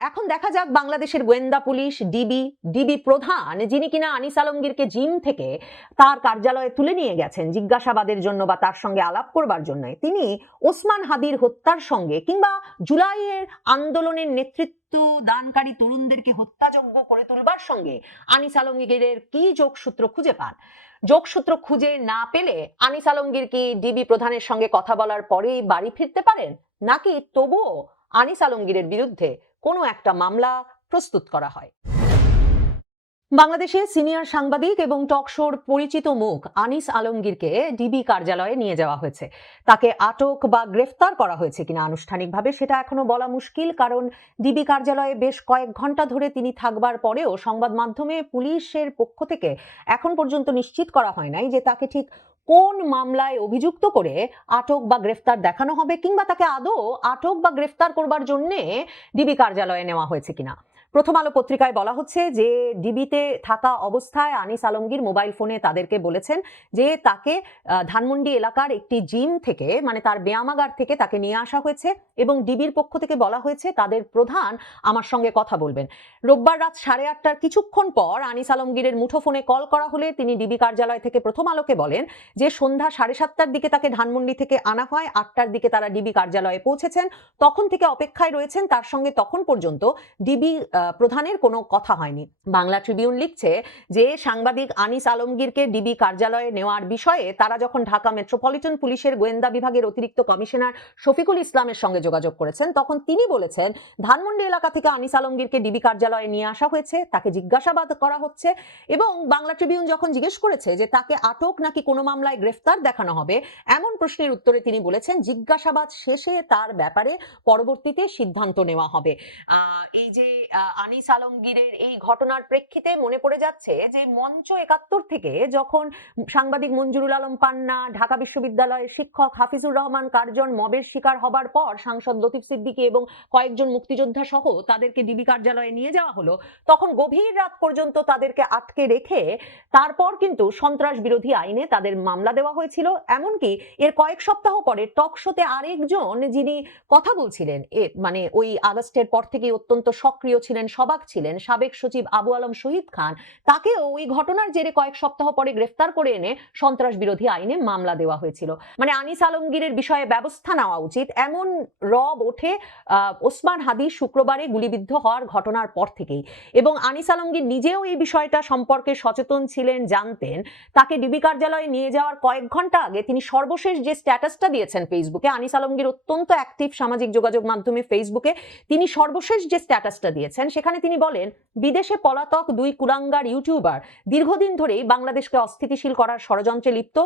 এখন দেখা যাক বাংলাদেশের গোয়েন্দা পুলিশ ডিবি প্রধান যিনি কিনা আনিস আলমগীরকে জিম থেকে তার কার্যালয়ে তুলে নিয়ে গেছেন জিজ্ঞাসাবাদের জন্য বা তার সঙ্গে আলাপ করবার জন্য, তিনি ওসমান হাদির হত্যার সঙ্গে কিংবা জুলাইয়ের আন্দোলনের নেতৃত্ব দানকারী তরুণদেরকে হত্যাযোগ্য করে তুলবার সঙ্গে আনিস আলমগীরের কি যোগসূত্র খুঁজে পান। যোগসূত্র খুঁজে না পেলে আনিস আলমগীর কি ডিবি প্রধানের সঙ্গে কথা বলার পরেই বাড়ি ফিরতে পারেন, নাকি তবুও আনিস আলমগীরের বিরুদ্ধে কোনো একটা মামলা প্রস্তুত করা হয়? বাংলাদেশে সিনিয়র সাংবাদিক এবং টক শোর পরিচিত মুখ আনিস আলমগীরকে ডিবি কার্যালয়ে নিয়ে যাওয়া হয়েছে। তাকে আটক বা গ্রেফতার করা হয়েছে কিনা আনুষ্ঠানিকভাবে সেটা এখনো বলা মুশকিল, কারণ ডিবি কার্যালয়ে বেশ কয়েক ঘন্টা ধরে তিনি থাকবার পরেও সংবাদ মাধ্যমে পুলিশের পক্ষ থেকে এখন পর্যন্ত নিশ্চিত করা হয় নাই যে তাকে ঠিক কোন মামলায় অভিযুক্ত করে আটক বা গ্রেফতার দেখানো হবে, কিংবা তাকে আদৌ আটক বা গ্রেফতার করবার জন্য ডিবি কার্যালয়ে নেওয়া হয়েছে কিনা। প্রথম আলো পত্রিকায় বলা হচ্ছে যে ডিবিতে থাকা অবস্থায় আনিস আলমগীর মোবাইল ফোনে তাদেরকে বলেছেন যে তাকে ধানমন্ডি এলাকার একটি জিম থেকে, মানে তার ব্যায়ামাগার থেকে তাকে নিয়ে আসা হয়েছে এবং ডিবির পক্ষ থেকে বলা হয়েছে তাদের প্রধান আমার সঙ্গে কথা বলবেন। রোববার রাত 8:30টার কিছুক্ষণ পর আনিস আলমগীরের মুঠোফোনে কল করা হলে তিনি ডিবি কার্যালয় থেকে প্রথম আলোকে বলেন যে সন্ধ্যা 7:30টার দিকে তাকে ধানমন্ডি থেকে আনা হয়, 8টার দিকে তারা ডিবি কার্যালয়ে পৌঁছেছেন, তখন থেকে অপেক্ষায় রয়েছেন, তার সঙ্গে তখন পর্যন্ত ডিবি প্রধানের কোনো কথা হয়নি। বাংলা ট্রিবিউন লিখছে যে সাংবাদিক আনিস আলমগীরকে ডিবি কার্যালয়ে নেওয়ার বিষয়ে তারা যখন ঢাকা মেট্রোপলিটন পুলিশের গোয়েন্দা বিভাগের অতিরিক্ত কমিশনার শফিকুল ইসলামের সঙ্গে যোগাযোগ করেছেন, তখন তিনি বলেছেন ধানমন্ডি এলাকা থেকে আনিস আলমগীরকে ডিবি কার্যালয়ে নিয়ে আসা হয়েছে, তাকে জিজ্ঞাসাবাদ করা হচ্ছে। এবং বাংলা ট্রিবিউন যখন জিজ্ঞেস করেছে যে তাকে আটক নাকি কোনো মামলায় গ্রেফতার দেখানো হবে, এমন প্রশ্নের উত্তরে তিনি বলেছেন জিজ্ঞাসাবাদ শেষে তার ব্যাপারে পরবর্তীতে সিদ্ধান্ত নেওয়া হবে। এই যে আনিস আলমগীরের এই ঘটনার প্রেক্ষিতে মনে পড়ে যাচ্ছে যে মঞ্চ 71 থেকে যখন সাংবাদিক মঞ্জুরুল আলম পান্না, ঢাকা বিশ্ববিদ্যালয়ের শিক্ষক হাফিজুর রহমান কার্জন মবের শিকার হবার পর সাংসদ লতিফ সিদ্দিকী এবং কয়েকজন মুক্তিযোদ্ধা সহ তাদেরকে ডিবি কার্যালয়ে নিয়ে যাওয়া হলো, তখন গভীর রাত পর্যন্ত তাদেরকে আটকে রেখে তারপর কিন্তু সন্ত্রাস বিরোধী আইনে তাদের মামলা দেওয়া হয়েছিল। এমনকি এর কয়েক সপ্তাহ পরে টক শোতে আরেকজন যিনি কথা বলছিলেন, মানে ওই আগস্টের পর থেকে অত্যন্ত সক্রিয় ছিলেন, সবাক ছিলেন, সাবেক সচিব আবু আলম শহীদ খান, তাকেও ওই ঘটনার জেরে কয়েক সপ্তাহ পরে গ্রেফতার করে এনে সন্ত্রাস বিরোধী আইনে মামলা দেওয়া হয়েছিল। মানে আনিস আলমগীরের বিষয়ে ব্যবস্থা নেওয়া উচিত, এমন রব ওঠে ওসমান হাদি শুক্রবারে গুলিবিদ্ধ হওয়ার ঘটনার পর থেকেই। এবং আনিস আলমগীর নিজেও এই বিষয়টা সম্পর্কে সচেতন ছিলেন, জানতেন। তাকে ডিবি কার্যালয়ে নিয়ে যাওয়ার কয়েক ঘন্টা আগে তিনি সর্বশেষ যে স্ট্যাটাসটা দিয়েছেন ফেসবুকে, আনিস আলমগীর অত্যন্ত অ্যাক্টিভ সামাজিক যোগাযোগ মাধ্যমে ফেসবুকে, তিনি সর্বশেষ যে স্ট্যাটাসটা দিয়েছেন সেখানে তিনি বলেন বিদেশে পলাতক দুই কুলাঙ্গার ইউটিউবার দীর্ঘদিন ধরেই বাংলাদেশকে অস্থিতিশীল করার ষড়যন্ত্রে লিপ্ত,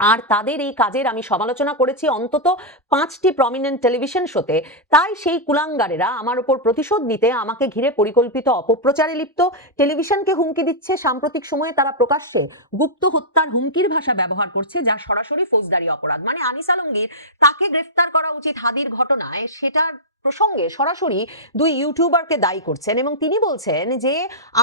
আর তাদের এই কাজের আমি সমালোচনা করেছি অন্তত 5টি প্রমিনেন্ট টেলিভিশন শোতে। তাই সেই কুলাঙ্গারেরা আমার উপর প্রতিশোধ নিতে আমাকে ঘিরে পরিকল্পিত অপপ্রচারে লিপ্ত, টেলিভিশনকে হুমকি দিচ্ছে। সাম্প্রতিক সময়ে তারা প্রকাশ্যে গুপ্ত হত্যার হুমকির ভাষা ব্যবহার করছে, যা সরাসরি ফৌজদারি অপরাধ। মানে আনিস আলমগীর, তাকে গ্রেফতার করা উচিত হাদির ঘটনায়, সেটার প্রসঙ্গে সরাসরি দুই ইউটিউবারকে দায়ী করছেন এবং তিনি বলছেন যে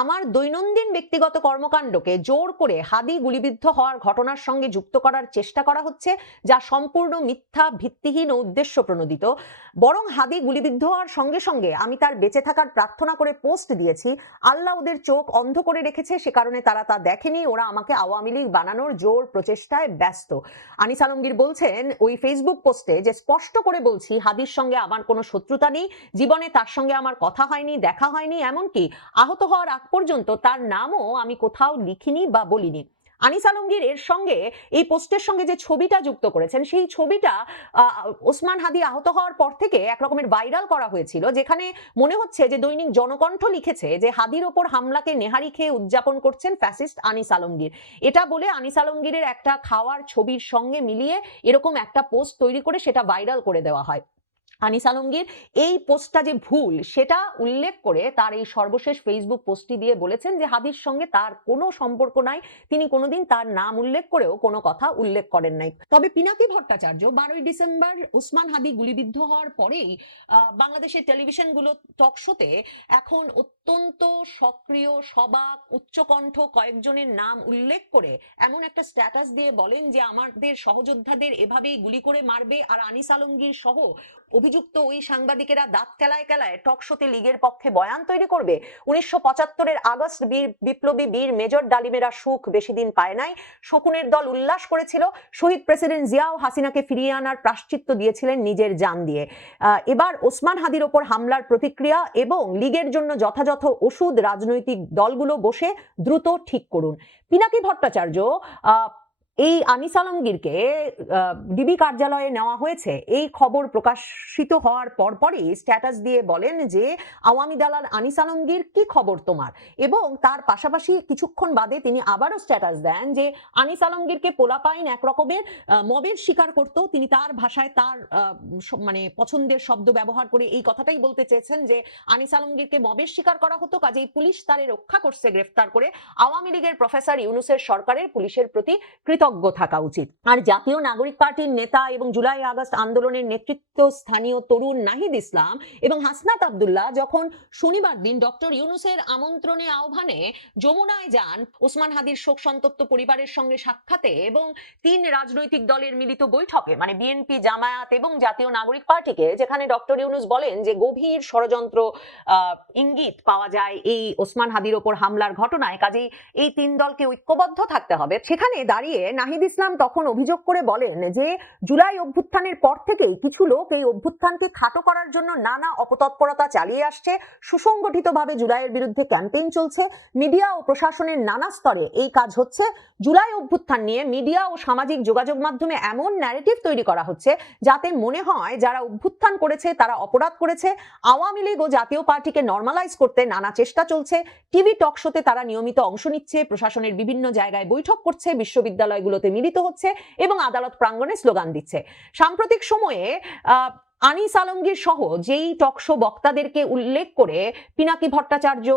আমার দৈনন্দিন ব্যক্তিগত কর্মকাণ্ডকে জোর করে হাদি গুলিবিদ্ধ হওয়ার ঘটনার সঙ্গে যুক্ত করার চেষ্টা করা হচ্ছে, যা সম্পূর্ণ মিথ্যা, ভিত্তিহীন ও উদ্দেশ্য প্রণোদিত। বরং হাদি গুলিবিদ্ধ হওয়ার সঙ্গে সঙ্গে আমি তার বেঁচে থাকার প্রার্থনা করে পোস্ট দিয়েছি। আল্লাহ ওদের চোখ অন্ধ করে রেখেছে, সে কারণে তারা তা দেখেনি। ওরা আমাকে আওয়ামী লীগ বানানোর জোর প্রচেষ্টায় ব্যস্ত। আনিস আলমগীর বলছেন ওই ফেসবুক পোস্টে যে স্পষ্ট করে বলছি হাদির সঙ্গে আমার কোনো শত্রুতা নেই, জীবনে তার সঙ্গে আমার কথা হয়নি, দেখা হয়নি, এমনকি আহত হওয়ার আগ পর্যন্ত তার নামও আমি কোথাও লিখিনি বা বলিনি। আনিস আলমগীর এর সঙ্গে এই পোস্টের সঙ্গে যে ছবিটা যুক্ত করেছেন, সেই ছবিটা ওসমান হাদি আহত হওয়ার পর থেকে এক রকমের ভাইরাল করা হয়েছিল, যেখানে মনে হচ্ছে যে দৈনিক জনকণ্ঠ লিখেছে যে হাদির ওপর হামলাকে নেহারি খেয়ে উদযাপন করছেন ফ্যাসিস্ট আনিস আলমগীর। এটা বলে আনিস আলমগীরের একটা খাওয়ার ছবির সঙ্গে মিলিয়ে এরকম একটা পোস্ট তৈরি করে সেটা ভাইরাল করে দেওয়া হয়। আনিস আলমগীর এই পোস্টটা যে ভুল সেটা উল্লেখ করে তার এই সর্বশেষ ফেসবুক পোস্টটি দিয়ে বলেছেন যে হাদির সঙ্গে তার কোনো সম্পর্ক নাই, তিনি কোনোদিন তার নাম উল্লেখ করেও কোনো কথা উল্লেখ করেন নাই। তবে পিনাকি ভট্টাচার্য 12ই ডিসেম্বর ওসমান হাদি গুলিবিদ্ধ হওয়ার পরেই বাংলাদেশের টেলিভিশনগুলো টক শোতে এখন অত্যন্ত সক্রিয়, সবাক, উচ্চকণ্ঠ কয়েকজনের নাম উল্লেখ করে এমন একটা স্ট্যাটাস দিয়ে বলেন যে আমাদের সহযোদ্ধাদের এভাবেই গুলি করে মারবে, আর আনিস আলমগীর সহ অভিযুক্ত ওই সাংবাদিকেরা দাঁত কেলায় কেলায় টক শোতে লীগের পক্ষে বয়ান তৈরি করবে? 1975-এর আগস্ট বিপ্লবী বীর মেজর ডালিমেরা সুখ বেশি দিন পায় নাই। শকুনের দল উল্লাস করেছিল। শহীদ প্রেসিডেন্ট জিয়াও হাসিনাকে ফিরিয়ে আনার প্রাশ্চিত্য দিয়েছিলেন নিজের জান দিয়ে। এবার ওসমান হাদির ওপর হামলার প্রতিক্রিয়া এবং লীগের জন্য যথাযথ ওষুধ রাজনৈতিক দলগুলো বসে দ্রুত ঠিক করুন। পিনাকি ভট্টাচার্য এই আনিস আলমগীরকে ডিবি কার্যালয়ে নেওয়া হয়েছে, এই খবর প্রকাশিত হওয়ার পরপরই স্ট্যাটাস দিয়ে বলেন যে আওয়ামী দালাল আনিস আলমগীর, কি খবর তোমার? এবং তার পাশাপাশি কিছুক্ষণ বাদে তিনি আবারও স্ট্যাটাস দেন যে আনিস আলমগীরকে পোলাপাইন এক রকমের মবের শিকার করত। তিনি তার ভাষায় তার মানে পছন্দের শব্দ ব্যবহার করে এই কথাটাই বলতে চেয়েছেন যে আনিস আলমগীরকে মবের শিকার করা হতো, কাজেই পুলিশ তারে রক্ষা করছে গ্রেফতার করে। আওয়ামী লীগের প্রফেসর ইউনূসের সরকারের পুলিশের প্রতি কৃতজ্ঞ থাকা উচিত। আর জাতীয় নাগরিক পার্টির নেতা এবং জুলাই আগস্ট আন্দোলনের নেতৃত্ব স্থানীয় তরুণ নাহিদ ইসলাম এবং হাসনাত আব্দুল্লাহ যখন শনিবার দিন ডক্টর ইউনূসের আমন্ত্রণে আহ্বানে যমুনায় যান ওসমান হাদির শোক সন্তপ্ত পরিবারের সঙ্গে সাক্ষাতে এবং 3 রাজনৈতিক দলের মিলিত বৈঠকে, মানে বিএনপি, জামায়াত এবং জাতীয় নাগরিক পার্টিকে, যেখানে ডক্টর ইউনূস বলেন যে গভীর ষড়যন্ত্র ইঙ্গিত পাওয়া যায় এই ওসমান হাদির ওপর হামলার ঘটনায়, কাজেই এই 3 দলকে ঐক্যবদ্ধ থাকতে হবে। সেখানে দাঁড়িয়ে নাহিদ ইসলাম তখন অভিযোগ করে বলেন যে জুলাই অভ্যুত্থানের পর থেকেই কিছু লোক এই অভ্যুত্থানকে খাটো করার জন্য নানা অপতৎপরতা চালিয়ে আসছে। সুসংগঠিতভাবে জুলাইয়ের বিরুদ্ধে ক্যাম্পেইন চলছে। মিডিয়া ও প্রশাসনের নানা স্তরে এই কাজ হচ্ছে। জুলাই অভ্যুত্থান নিয়ে মিডিয়া ও সামাজিক যোগাযোগ মাধ্যমে এমন ন্যারেটিভ তৈরি করা হচ্ছে যাতে মনে হয় যারা অভ্যুত্থান করেছে তারা অপরাধ করেছে। আওয়ামী লীগ ও জাতীয় পার্টিকে নরমালাইজ করতে নানা চেষ্টা চলছে। টিভি টক শোতে তারা নিয়মিত অংশ নিচ্ছে, প্রশাসনের বিভিন্ন জায়গায় বৈঠক করছে, বিশ্ববিদ্যালয়গুলোতে মিলিত হচ্ছে এবং আদালত প্রাঙ্গণে স্লোগান দিচ্ছে। সাম্প্রতিক সময়ে আনিস আলমগীর সহ যেই টকশো বক্তাদেরকে উল্লেখ করে পিনাকি ভট্টাচার্য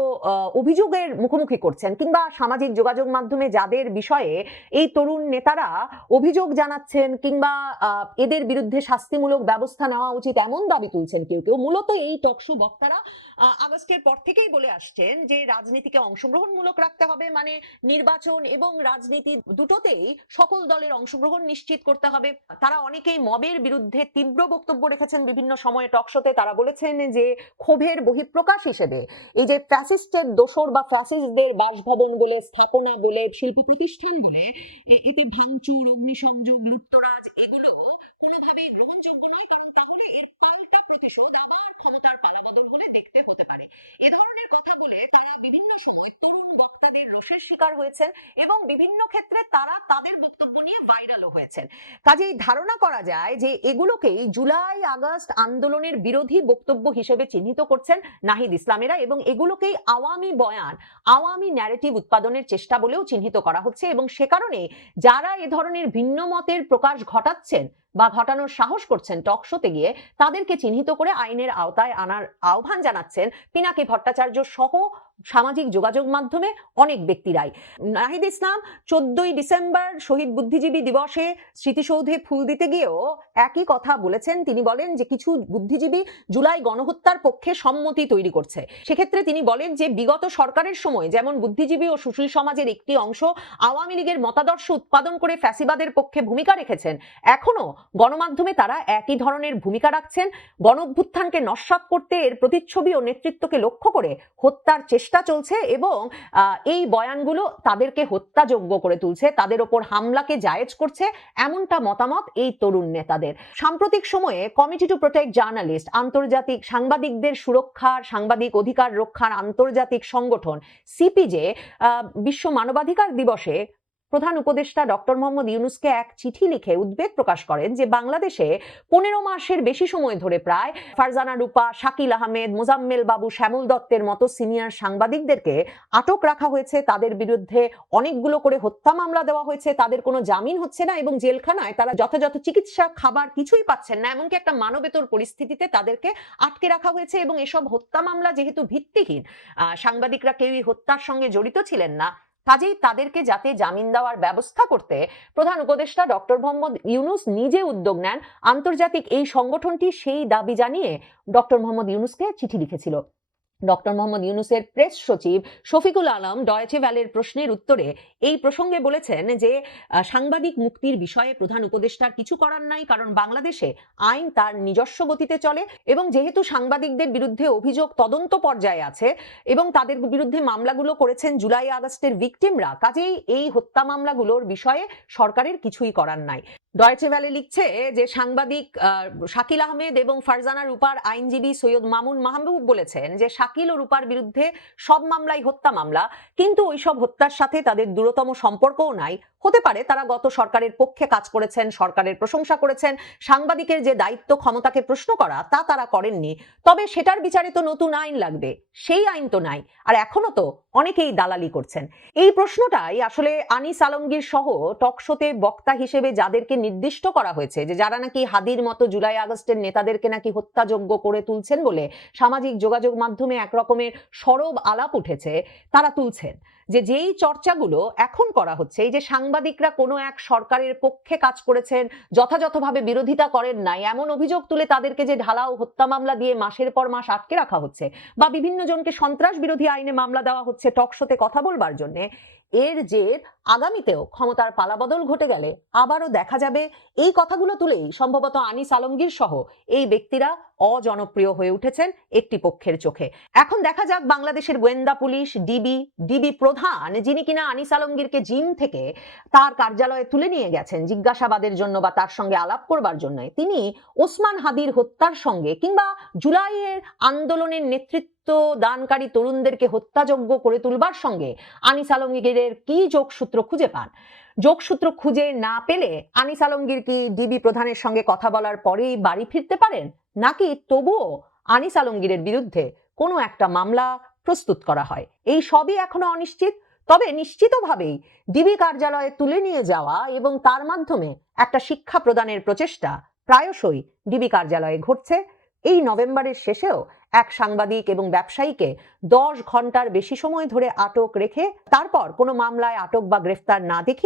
অভিযোগের মুখোমুখি করছেন, কিংবা সামাজিক যোগাযোগ মাধ্যমে যাদের বিষয়ে এই তরুণ নেতারা অভিযোগ জানাচ্ছেন কিংবা এদের বিরুদ্ধে শাস্তিমূলক ব্যবস্থা নেওয়া উচিত এমন দাবি তুলছেন কেউ কেউ, মূলত এই টকশো বক্তারা আগস্টের পর থেকেই বলে আসছেন যে রাজনীতিকে অংশগ্রহণমূলক রাখতে হবে, মানে নির্বাচন এবং রাজনীতি দুটোতেই সকল দলের অংশগ্রহণ নিশ্চিত করতে হবে। তারা অনেকেই মবের বিরুদ্ধে তীব্র বক্তব্য রেখেছেন বিভিন্ন সময়ে টকশোতে। তারা বলেছেন যে ক্ষোভের বহিঃপ্রকাশ হিসেবে এই যে ফ্যাসিস্টের দোসর বা ফ্যাসিস্টদের বাসভবন বলে, স্থাপনা বলে, শিল্প প্রতিষ্ঠান বলে এতে ভাঙচুর, অগ্নিসংযোগ, লুটতরাজ, এগুলো কোনোভাবেই গ্রহণযোগ্য নয়, কারণ তাহলে এর পাল্টা প্রতিশোধ আবার ক্ষমতার পালাবদল বলে দেখতে হতে পারে। এ ধরনের কথা বলে তারা বিভিন্ন সময় তরুণ বক্তাদের রোষের শিকার হয়েছেন এবং বিভিন্ন ক্ষেত্রে তারা তাদের বক্তব্য নিয়ে ভাইরালও হয়েছেন। কাজেই ধারণা করা যায় যে এগুলোকেই জুলাই আগস্ট আন্দোলনের বিরোধী বক্তব্য হিসেবে চিহ্নিত করছেন নাহিদ ইসলামেরা এবং এগুলোকেই আওয়ামী বয়ান, আওয়ামী ন্যারেটিভ উৎপাদনের চেষ্টা বলেও চিহ্নিত করা হচ্ছে। এবং সে কারণে যারা এ ধরনের ভিন্ন মতের প্রকাশ ঘটাচ্ছেন বা ঘটানোর সাহস করছেন টকশোতে গিয়ে, তাদেরকে চিহ্নিত করে আইনের আওতায় আনার আহ্বান জানাচ্ছেন পিনাকি ভট্টাচার্য সহ সামাজিক যোগাযোগ মাধ্যমে অনেক ব্যক্তিরাই। নাহিদ ইসলাম 14ই ডিসেম্বর শহীদ বুদ্ধিজীবী দিবসে স্মৃতিসৌধে ফুল দিতে গিয়েও একই কথা বলেছেন। তিনি বলেন যে কিছু বুদ্ধিজীবী জুলাই গণহত্যার পক্ষে সম্মতি তৈরি করছে। সেক্ষেত্রে তিনি বলেন যে বিগত সরকারের সময় যেমন বুদ্ধিজীবী ও সুশীল সমাজের একটি অংশ আওয়ামী লীগের মতাদর্শ উৎপাদন করে ফ্যাসিবাদের পক্ষে ভূমিকা রেখেছেন, এখনো গণমাধ্যমে তারা একই ধরনের ভূমিকা রাখছেন। গণঅভ্যুত্থানকে নস্যাৎ করতে এর প্রতিচ্ছবি ও নেতৃত্বকে লক্ষ্য করে হত্যার চেষ্টা চলছে এবং এই বয়ানগুলো তাদেরকে হত্যাযোগ্য করে তুলছে, তাদের ওপর হামলাকে জায়েজ করছে, এমনটা মতামত এই তরুণ নেতাদের। সাম্প্রতিক সময়ে কমিটি টু প্রোটেক্ট জার্নালিস্ট, আন্তর্জাতিক সাংবাদিকদের সুরক্ষার, সাংবাদিক অধিকার রক্ষার আন্তর্জাতিক সংগঠন সিপিজে বিশ্ব মানবাধিকার দিবসে প্রধান উপদেষ্টা ডক্টর মোহাম্মদ ইউনূসকে এক চিঠি লিখে উদ্বেগ প্রকাশ করেন যে বাংলাদেশে 15 মাসের বেশি সময় ধরে প্রায় ফারজানা রূপা, শাকিল আহমেদ, মোজাম্মেল বাবু, শ্যামল দত্তের মতো সিনিয়র সাংবাদিকদেরকে আটক রাখা হয়েছে, তাদের বিরুদ্ধে অনেকগুলো করে হত্যা মামলা দেওয়া হয়েছে, তাদের কোনো জামিন হচ্ছে না এবং জেলখানায় তারা যথাযথ চিকিৎসা, খাবার কিছুই পাচ্ছেন না, এমনকি একটা মানবেতর পরিস্থিতিতে তাদেরকে আটকে রাখা হয়েছে। এবং এসব হত্যা মামলা যেহেতু ভিত্তিহীন, সাংবাদিকরা কেউই হত্যার সঙ্গে জড়িত ছিলেন না, কাজেই তাদেরকে যাতে জামিন দেওয়ার ব্যবস্থা করতে প্রধান উপদেষ্টা ডক্টর মোহাম্মদ ইউনূস নিজে উদ্যোগ নেন। আন্তর্জাতিক এই সংগঠনটি সেই দাবি জানিয়ে ডক্টর মোহাম্মদ ইউনূসকে চিঠি লিখেছিল। ডক্টর মোহাম্মদ ইউনূসের প্রেস সচিব শফিকুল আলম ডয়েচে ভ্যালের প্রশ্নের উত্তরে এই প্রসঙ্গে বলেছেন যে সাংবাদিক মুক্তির বিষয়ে প্রধান উপদেষ্টার কিছু করার নাই, কারণ বাংলাদেশে আইন তার নিজস্ব গতিতে চলে এবং যেহেতু সাংবাদিকদের বিরুদ্ধে অভিযোগ তদন্ত পর্যায়ে আছে এবং তাদের বিরুদ্ধে মামলাগুলো করেছেন জুলাই আগস্টের ভিকটিমরা, কাজেই এই হত্যা মামলাগুলোর বিষয়ে সরকারের কিছুই করার নাই। ডয়েচে ভ্যালে লিখছে যে সাংবাদিক শাকিল আহমেদ এবং ফারজানা রূপার আইনজীবী সৈয়দ মামুন মাহবুব বলেছেন যে শাকিল ও রূপার বিরুদ্ধে সব মামলাই হত্যা মামলা, কিন্তু ওইসব হত্যার সাথে তাদের দূরতম সম্পর্কও নাই। হতে পারে তারা গত সরকারের পক্ষে কাজ করেছেন, সরকারের প্রশংসা করেছেন, সাংবাদিকের যে দায়িত্ব ক্ষমতাকে প্রশ্ন করা তা তারা করেননি, তবে সেটার বিচারে তো নতুন আইন লাগবে, সেই আইন তো নাই, আর এখনো তো অনেকেই দালালি করছেন। এই প্রশ্নটাই আসলে আনিস আলমগীর সহ টকশোতে বক্তা হিসেবে যাদেরকে নির্দিষ্ট করা হয়েছে, যে যারা নাকি হাদির মতো জুলাই আগস্টের নেতাদেরকে নাকি হত্যাযোগ্য করে তুলছেন বলে সামাজিক যোগাযোগ মাধ্যমে একরকমের সরব আলাপ উঠেছে, তারা তুলছেন যে যেই চর্চাগুলো এখন করা হচ্ছে, এই যে সাংবাদিকরা কোনো এক সরকারের পক্ষে কাজ করেছেন, যথাযথভাবে বিরোধিতা করেন নাই এমন অভিযোগ তুলে তাদেরকে যে ঢালাও হত্যা মামলা দিয়ে মাসের পর মাস আটকে রাখা হচ্ছে, বা বিভিন্ন জনকে সন্ত্রাস বিরোধী আইনে মামলা দেওয়া হচ্ছে টকশোতে কথা বলবার জন্য, এর যে আগামীতেও ক্ষমতার পালাবদল ঘটে গেলে আবারও দেখা যাবে এই কথাগুলো তুলেই সম্ভবত আনিস আলমগীর সহ এই ব্যক্তিরা অজনপ্রিয় হয়ে উঠেছেন একটি পক্ষের চোখে। এখন দেখা যাক বাংলাদেশের গোয়েন্দা পুলিশ ডিবি প্রধান, যিনি কিনা আনিস আলমগীরকে জিম থেকে তার কার্যালয়ে তুলে নিয়ে গেছেন জিজ্ঞাসাবাদের জন্য বা তার সঙ্গে আলাপ করবার জন্য, তিনি ওসমান হাদির হত্যার সঙ্গে কিংবা জুলাইয়ের আন্দোলনের নেতৃত্ব দানকারী তরুণদেরকে হত্যাযোগ্য করে তুলবার সঙ্গে আনিস আলমগীরের কি যোগসূত্র খুঁজে পান। যোগসূত্র খুঁজে না পেলে আনিস আলমগীর কি ডিবি প্রধানের সঙ্গে কথা বলার পরেই বাড়ি ফিরতে পারেন, নাকি তবুও আনিস আলমগীরের বিরুদ্ধে কোনো একটা মামলা প্রস্তুত করা হয়, এই সবই এখনো অনিশ্চিত। তবে নিশ্চিতভাবেই ডিবি কার্যালয়ে তুলে নিয়ে যাওয়া এবং তার মাধ্যমে একটা শিক্ষা প্রদানের প্রচেষ্টা প্রায়শই ডিবি কার্যালয়ে ঘটছে। এই নভেম্বরের শেষেও এক সাংবাদিক এবং ব্যবসায়ীকে 10 ঘন্টার বেশি সময় ধরে আটক রেখে তারপর কোনো মামলায় আটক বা গ্রেফতার না দেখিয়ে